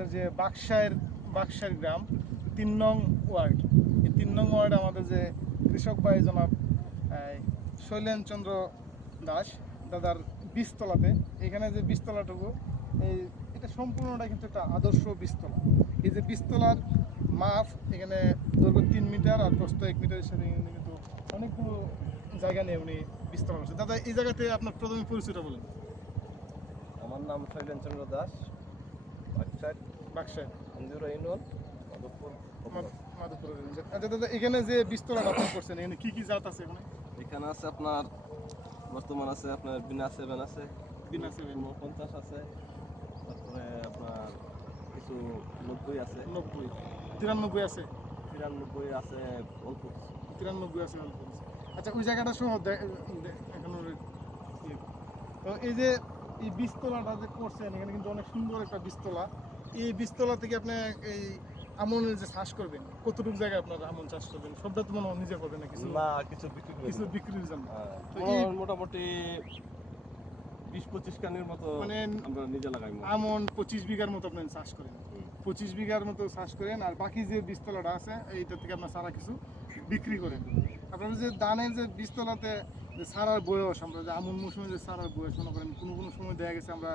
আমাদের যে বাকশার গ্রাম ৩ নং ওয়ার্ড, এই ৩ নং ওয়ার্ডে আমাদের যে কৃষক ভাই জনাব শৈলেন চন্দ্র দাস দাদার বীজতলাতে, এখানে যে বীজতলাটুকু এটা সম্পূর্ণটা কিন্তু একটা আদর্শ বীজতলা। এই যে বীজতলার মাপ এখানে দৈর্ঘ্য ৩ মিটার আর প্রস্থ ১ মিটারের সাথে কিন্তু অনেকগুলো জায়গা নিয়ে উনি বীজতলা করছে। দাদা, এই জায়গাতে আপনার প্রথমে পরিচয়টা বলেন। আমার নাম শৈলেন চন্দ্র দাস, বাকশায় ইউনিয়ন, মাধবপুর। আচ্ছা দাদা, এখানে যে বীজতলাটা আপনি করছেন, এখানে কি কি জাত আছে? এখানে আছে আপনার বর্তমান আছে আপনার বিনা 7 আছে, বিনা 7 50 আছে, তারপরে আপনার কিছু 90 আছে, 90 93 আছে, 93 আছে অল্প, 93 আছে অল্প। আচ্ছা, ওই জায়গাটা সহ এখন তো এই যে এই বীজতলাটা যে করছেন, এখানে কিন্তু অনেক সুন্দর একটা বীজতলা। এই বীজতলা থেকে আপনি এই আমনের যে চাষ করবেন, কতটুকু জায়গায় আপনার আমন চাষ করবেন? সবটা তো মনে হয় নিজে করবেন না? কিছু বিক্রির জন্য। তো মোটামুটি 20-25 কানির মতো মানে আমরা নিজে লাগাই। আমন 25 বিঘার মতো আপনি চাষ করেন, 25 বিঘার মতো চাষ করেন। আর বাকি যে বীজতলাটা আছে এইটা থেকে আপনার সারা কিছু বিক্রি করেন। আপনার যে ধানের যে বীজতলাতে যে সারার বয়স, আমরা যে আমন মৌসুমে যে সারার বয়স মনে করেন কোনো সময় দেখা গেছে আমরা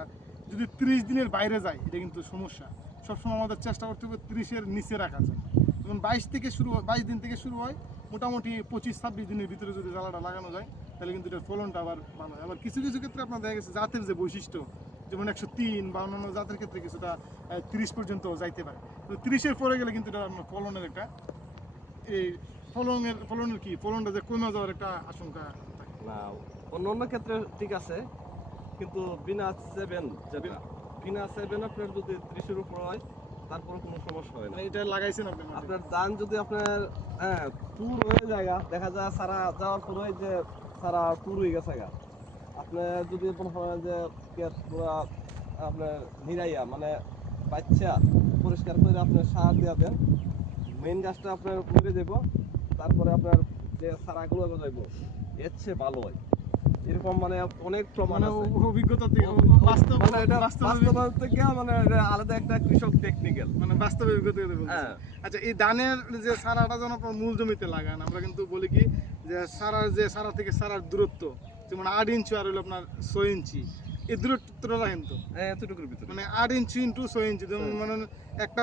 যদি 30 দিনের বাইরে যাই, এটা কিন্তু সমস্যা। সবসময় আমাদের চেষ্টা করতে হবে 30-এর নিচে রাখার জন্য। যেমন 22 দিন থেকে শুরু হয়, মোটামুটি 25-26 দিনের ভিতরে যদি জ্বালাটা লাগানো যায়, তাহলে কিন্তু এটার ফলনটা আবার ভালো হয়। আবার কিছু কিছু ক্ষেত্রে আপনার দেখা গেছে জাতের যে বৈশিষ্ট্য, যেমন 103 বা অন্যান্য জাতের ক্ষেত্রে কিছুটা 30 পর্যন্ত যাইতে পারে। তো 30-এর পরে গেলে কিন্তু এটা আপনার ফলনের একটা ফলনটা যে কমে যাওয়ার একটা আশঙ্কা থাকে। না, অন্য ক্ষেত্রে ঠিক আছে, কিন্তু বিনা 7 আপনার যদি 30-এর উপর হয়, তারপরে কোনো সমস্যা হয় না। এটা লাগাইছেন আপনার ধান যদি আপনার টুর হয়ে যায়, দেখা যায় সারা যাওয়ার পরে যে সারা টুর হয়ে গেছে, আপনি যদি মনে হয় যে পুরো আপনার নিরাইয়া মানে বাচ্চা পরিষ্কার করে আপনার সার দেওয়া দেন, মেইন গাছটা আপনার মরে যাব, তারপরে আপনার যে সারাগুলো যাইব এর চেয়ে ভালো হয়। এরকম মানে অনেক প্রমাণ আছে, অভিজ্ঞতা থেকে, বাস্তব থেকে মানে আলাদা একটা কৃষক টেকনিক্যাল, মানে বাস্তব অভিজ্ঞতা থেকে বলছেন। আচ্ছা, এই ধানের যে সারাটা যখন আপনার মূল জমিতে লাগান, আমরা কিন্তু বলি কি যে সারা থেকে সারার দূরত্ব যেমন 8 ইঞ্চি আর হলো আপনার 6 ইঞ্চি, এই দূরত্বটা রাখেন তো এতটুকুর ভিতরে, মানে 8 ইঞ্চি ইন্টু 6 ইঞ্চি, যেমন মানে একটা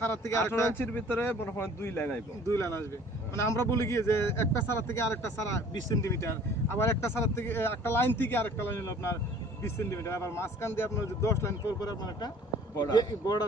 সারা থেকে 18 ইঞ্চির ভিতরে মনে হয় 2 লাইন আসবে। মানে আমরা বলি কি যে একটা সারা থেকে আরেকটা সারা 20 সেন্টিমিটার, আবার একটা সারা থেকে একটা লাইন থেকে আরেকটা লাইন হলো আপনার 20 সেন্টিমিটার, আবার মাঝখান দিয়ে আপনার 10 লাইন পর আপনার একটা বর্ডার